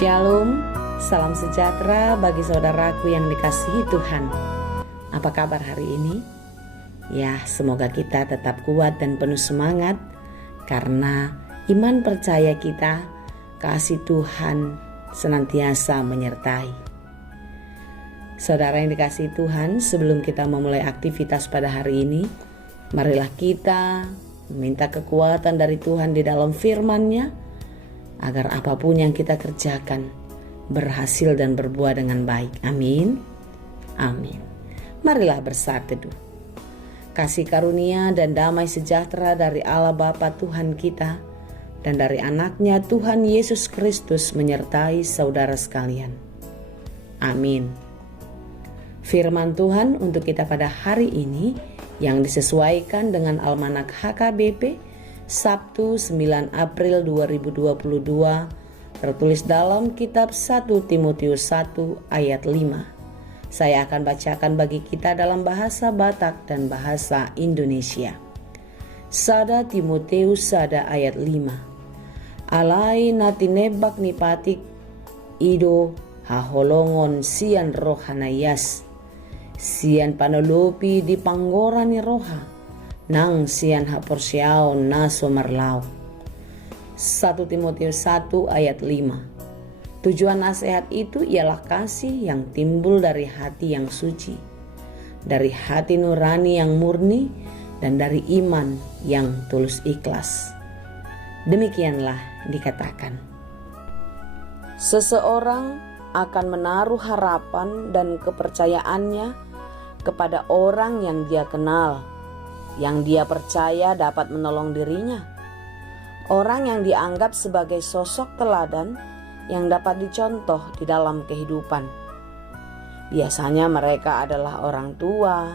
Shalom, salam sejahtera bagi saudaraku yang dikasihi Tuhan. Apa kabar hari ini? Ya, semoga kita tetap kuat dan penuh semangat karena iman percaya kita, kasih Tuhan senantiasa menyertai. Saudara yang dikasihi Tuhan, sebelum kita memulai aktivitas pada hari ini, marilah kita meminta kekuatan dari Tuhan di dalam firman-Nya, agar apapun yang kita kerjakan berhasil dan berbuah dengan baik. Amin. Amin. Marilah bersaat teduh. Kasih karunia dan damai sejahtera dari Allah Bapa Tuhan kita dan dari anaknya Tuhan Yesus Kristus menyertai saudara sekalian. Amin. Firman Tuhan untuk kita pada hari ini yang disesuaikan dengan Almanak HKBP Sabtu 9 April 2022 tertulis dalam kitab 1 Timotius 1 ayat 5. Saya akan bacakan bagi kita dalam bahasa Batak dan bahasa Indonesia. Sada Timotius sada ayat 5. Alai natinebak nipatik ido haholongon sian rohanayas. Sian panolopi di panggorani roha. Nang sian haporsiao na somarlau. 1 Timotius 1 ayat 5. Tujuan nasihat itu ialah kasih yang timbul dari hati yang suci, dari hati nurani yang murni, dan dari iman yang tulus ikhlas. Demikianlah dikatakan. Seseorang akan menaruh harapan dan kepercayaannya kepada orang yang dia kenal, yang dia percaya dapat menolong dirinya. Orang yang dianggap sebagai sosok teladan yang dapat dicontoh di dalam kehidupan. Biasanya mereka adalah orang tua,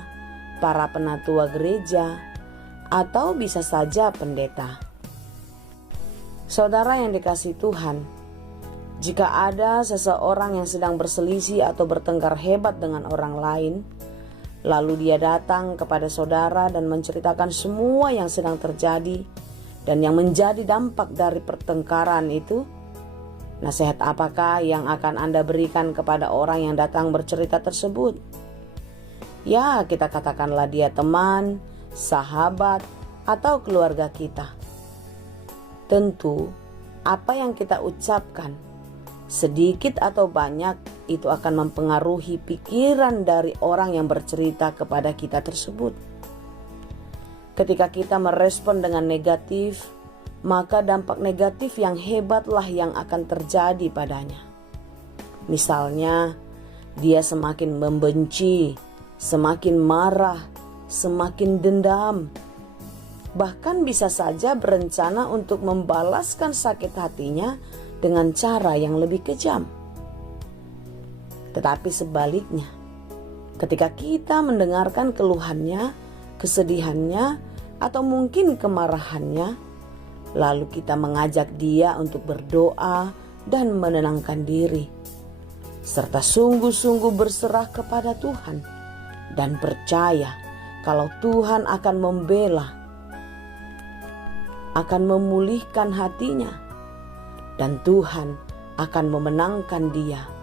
para penatua gereja, atau bisa saja pendeta. Saudara yang dikasihi Tuhan, jika ada seseorang yang sedang berselisih atau bertengkar hebat dengan orang lain, lalu dia datang kepada saudara dan menceritakan semua yang sedang terjadi dan yang menjadi dampak dari pertengkaran itu, nasihat apakah yang akan Anda berikan kepada orang yang datang bercerita tersebut? Ya, kita katakanlah dia teman, sahabat, atau keluarga kita. Tentu, apa yang kita ucapkan, sedikit atau banyak, itu akan mempengaruhi pikiran dari orang yang bercerita kepada kita tersebut. Ketika kita merespon dengan negatif, maka dampak negatif yang hebatlah yang akan terjadi padanya. Misalnya, dia semakin membenci, semakin marah, semakin dendam, bahkan bisa saja berencana untuk membalaskan sakit hatinya dengan cara yang lebih kejam. Tetapi sebaliknya, ketika kita mendengarkan keluhannya, kesedihannya, atau mungkin kemarahannya, lalu kita mengajak dia untuk berdoa dan menenangkan diri, serta sungguh-sungguh berserah kepada Tuhan dan percaya kalau Tuhan akan membela, akan memulihkan hatinya, dan Tuhan akan memenangkan dia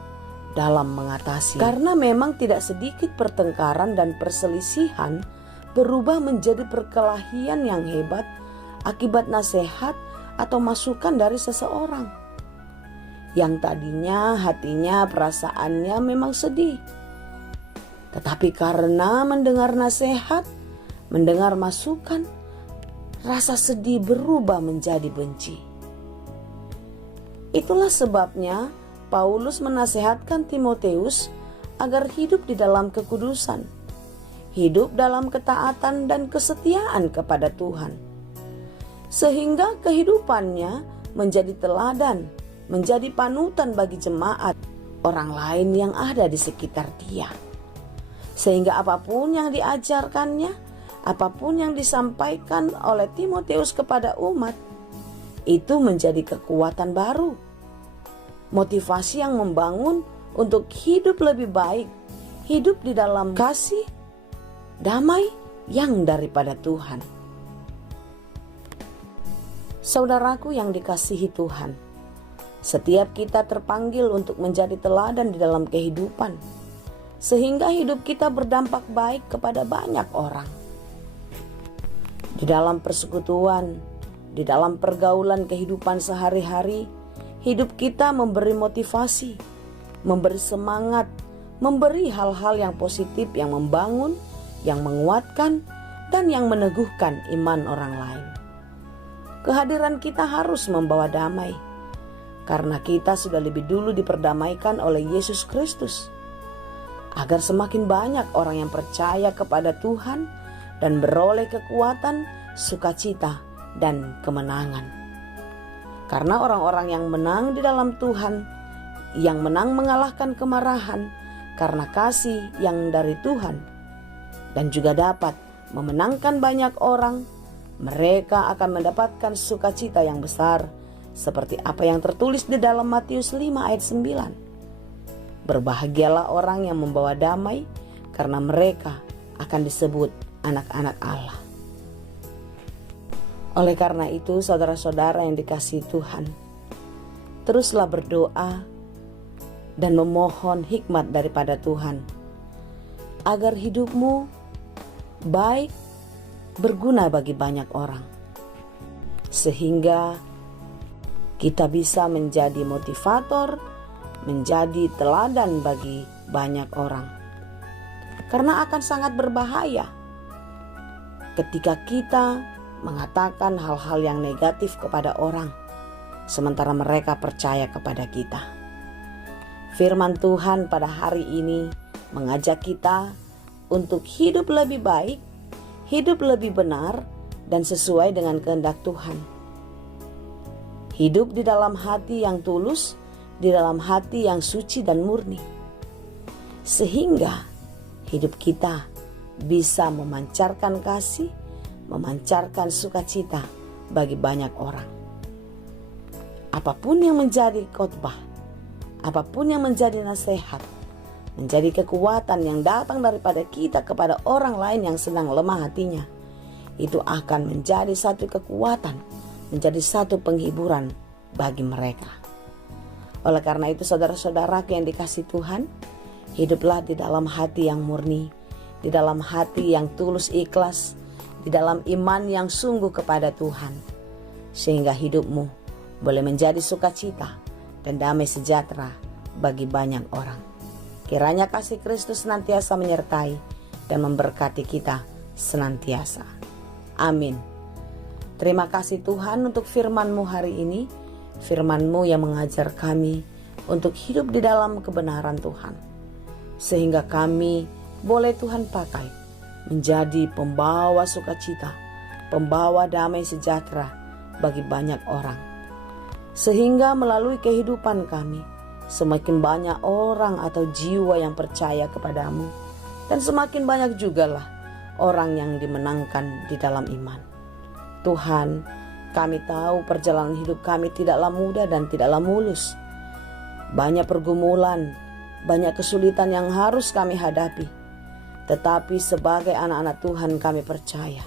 dalam mengatasi. Karena memang tidak sedikit pertengkaran dan perselisihan berubah menjadi perkelahian yang hebat akibat nasihat atau masukan dari seseorang yang tadinya hatinya, perasaannya memang sedih. Tetapi karena mendengar nasihat, mendengar masukan, rasa sedih berubah menjadi benci. Itulah sebabnya Paulus menasehatkan Timotius agar hidup di dalam kekudusan, hidup dalam ketaatan dan kesetiaan kepada Tuhan, sehingga kehidupannya menjadi teladan, menjadi panutan bagi jemaat orang lain yang ada di sekitar dia. Sehingga apapun yang diajarkannya, apapun yang disampaikan oleh Timotius kepada umat, itu menjadi kekuatan baru, motivasi yang membangun untuk hidup lebih baik, hidup di dalam kasih, damai yang daripada Tuhan. Saudaraku yang dikasihi Tuhan, Setiap kita terpanggil untuk menjadi teladan di dalam kehidupan, sehingga hidup kita berdampak baik kepada banyak orang. Di dalam persekutuan, di dalam pergaulan kehidupan sehari-hari, hidup kita memberi motivasi, memberi semangat, memberi hal-hal yang positif yang membangun, yang menguatkan, dan yang meneguhkan iman orang lain. Kehadiran kita harus membawa damai, karena kita sudah lebih dulu diperdamaikan oleh Yesus Kristus, agar semakin banyak orang yang percaya kepada Tuhan dan beroleh kekuatan, sukacita, dan kemenangan. Karena orang-orang yang menang di dalam Tuhan, yang menang mengalahkan kemarahan karena kasih yang dari Tuhan, dan juga dapat memenangkan banyak orang, mereka akan mendapatkan sukacita yang besar, seperti apa yang tertulis di dalam Matius 5 ayat 9. Berbahagialah orang yang membawa damai, karena mereka akan disebut anak-anak Allah. Oleh karena itu, saudara-saudara yang dikasihi Tuhan, teruslah berdoa dan memohon hikmat daripada Tuhan, agar hidupmu baik, berguna bagi banyak orang, sehingga kita bisa menjadi motivator, menjadi teladan bagi banyak orang. Karena akan sangat berbahaya ketika kita mengatakan hal-hal yang negatif kepada orang, sementara mereka percaya kepada kita. Firman Tuhan pada hari ini mengajak kita untuk hidup lebih baik, hidup lebih benar, dan sesuai dengan kehendak Tuhan. Hidup di dalam hati yang tulus, di dalam hati yang suci dan murni, sehingga hidup kita bisa memancarkan kasih, memancarkan sukacita bagi banyak orang. Apapun yang menjadi khotbah, apapun yang menjadi nasihat, menjadi kekuatan yang datang daripada kita kepada orang lain yang sedang lemah hatinya, itu akan menjadi satu kekuatan, menjadi satu penghiburan bagi mereka. Oleh karena itu, saudara-saudaraku yang dikasihi Tuhan, hiduplah di dalam hati yang murni, di dalam hati yang tulus ikhlas, di dalam iman yang sungguh kepada Tuhan, sehingga hidupmu boleh menjadi sukacita dan damai sejahtera bagi banyak orang. Kiranya kasih Kristus senantiasa menyertai dan memberkati kita senantiasa. Amin. Terima kasih Tuhan untuk firman-Mu hari ini, firman-Mu yang mengajar kami untuk hidup di dalam kebenaran Tuhan, sehingga kami boleh Tuhan pakai menjadi pembawa sukacita, pembawa damai sejahtera bagi banyak orang, sehingga melalui kehidupan kami semakin banyak orang atau jiwa yang percaya kepadamu, dan semakin banyak juga lah orang yang dimenangkan di dalam iman. Tuhan, kami tahu perjalanan hidup kami tidaklah mudah dan tidaklah mulus. Banyak pergumulan, banyak kesulitan yang harus kami hadapi. Tetapi sebagai anak-anak Tuhan kami percaya,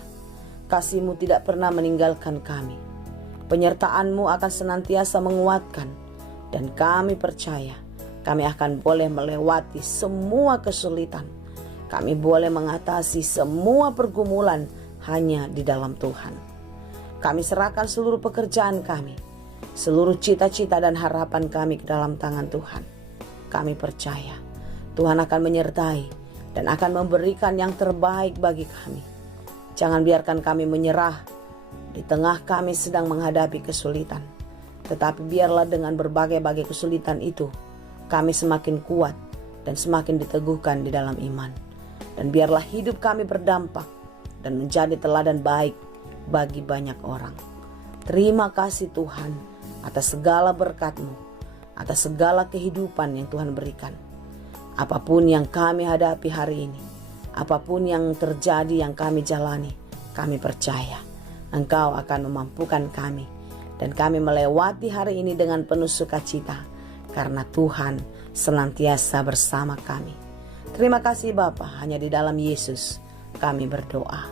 kasih-Mu tidak pernah meninggalkan kami. Penyertaan-Mu akan senantiasa menguatkan. Dan kami percaya, kami akan boleh melewati semua kesulitan. Kami boleh mengatasi semua pergumulan hanya di dalam Tuhan. Kami serahkan seluruh pekerjaan kami, seluruh cita-cita dan harapan kami ke dalam tangan Tuhan. Kami percaya, Tuhan akan menyertai dan akan memberikan yang terbaik bagi kami. Jangan biarkan kami menyerah di tengah kami sedang menghadapi kesulitan. Tetapi biarlah dengan berbagai-bagai kesulitan itu, kami semakin kuat dan semakin diteguhkan di dalam iman. Dan biarlah hidup kami berdampak dan menjadi teladan baik bagi banyak orang. Terima kasih Tuhan atas segala berkat-Mu, atas segala kehidupan yang Tuhan berikan. Apapun yang kami hadapi hari ini, apapun yang terjadi yang kami jalani, kami percaya Engkau akan memampukan kami. Dan kami melewati hari ini dengan penuh sukacita, karena Tuhan senantiasa bersama kami. Terima kasih Bapa, hanya di dalam Yesus kami berdoa.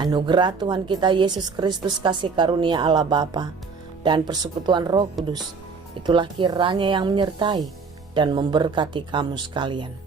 Anugerah Tuhan kita Yesus Kristus, kasih karunia Allah Bapa, dan persekutuan Roh Kudus Itulah kiranya yang menyertai dan memberkati kamu sekalian.